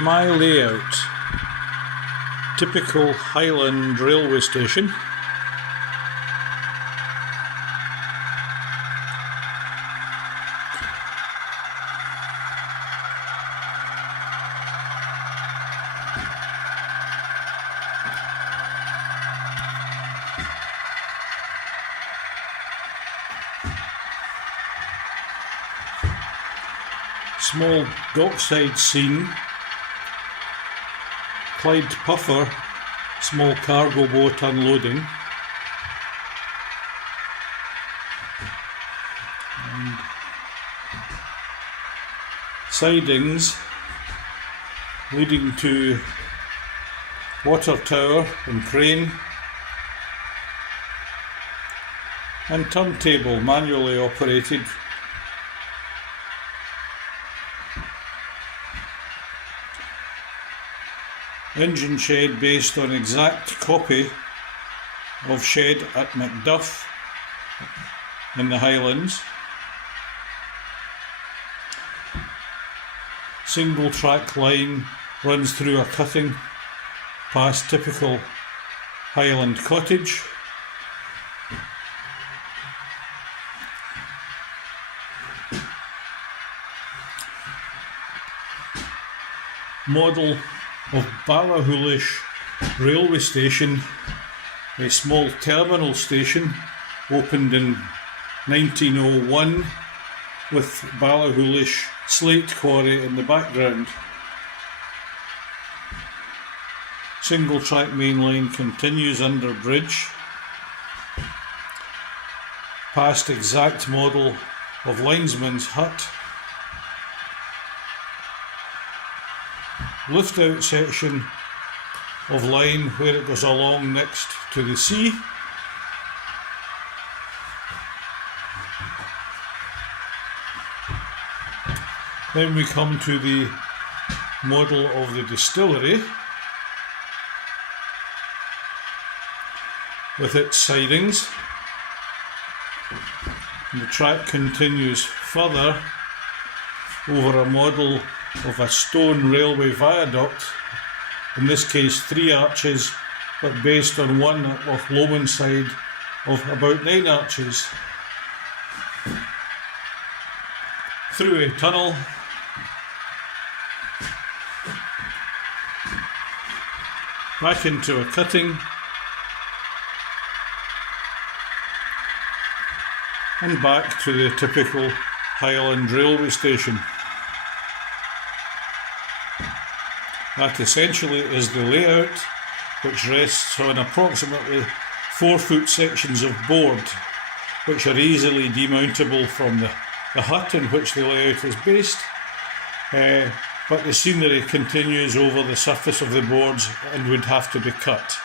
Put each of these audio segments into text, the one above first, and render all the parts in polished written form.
My layout. Typical Highland railway station. Small dockside scene. Clyde Puffer, small cargo boat unloading. And sidings leading to water tower and crane, and turntable manually operated. Engine shed based on exact copy of shed at Macduff in the Highlands. Single track line runs through a cutting past typical Highland cottage. Model of Ballachulish railway station, a small terminal station opened in 1901 with Ballachulish slate quarry in the background. Single track main line continues under bridge past exact model of linesman's hut. Lift out section of line where it goes along next to the sea. Then we come to the model of the distillery with its sidings. And the track continues further over a model of a stone railway viaduct, in this case 3 arches, but based on one off Lomond side of about 9 arches. Through a tunnel, back into a cutting, and back to the typical Highland railway station. That essentially is the layout, which rests on approximately 4-foot sections of board, which are easily demountable from the hut in which the layout is based, but the scenery continues over the surface of the boards and would have to be cut.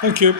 Thank you.